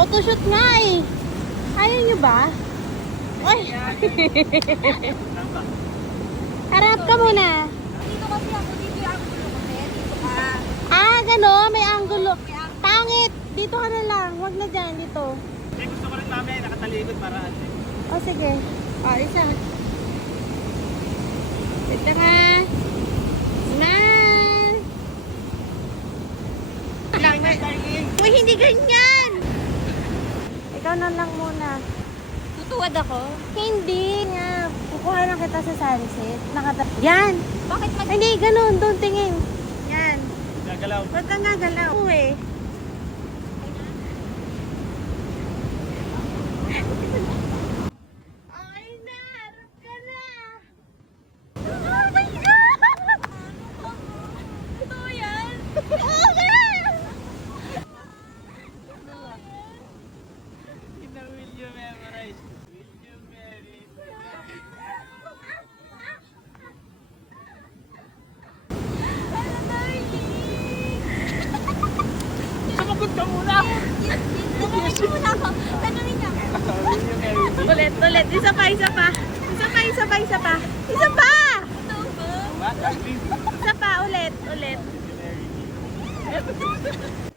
Photoshoot nga eh. Ayaw nyo ba? Uy! Harap ka muna. Dito kasi ako, dito yung angulo kasi. Dito ka. Ah, gano'n. May angulo. Pangit. Dito ka na lang. Huwag na dyan. Dito. Eh, gusto ko rin mamaya nakatalikod para ate. O, sige. O, isa. Ito nga. Smile. Uy, hindi ganyan. Ikaw na lang muna. Tutuwad ako? Hindi nga. Kukuha lang kita sa sunset. Yan. Bakit mag... Hindi, ganun. Doon tingin. Yan. Gagalaw. Huwag kang gagalaw. Uy. Okay na. Harap ka na. Oh my God! Ito yan? Will you memorize? Will you marry? Sumagot ka muna! Tanungin muna ako. Tanungin niya. Will you marry me? Ulit, ulit. Isa pa, isa pa. Isa pa, isa pa, isa pa. Isa pa! Ito ba? What? Will Isa pa, ulit, ulit. you marry me?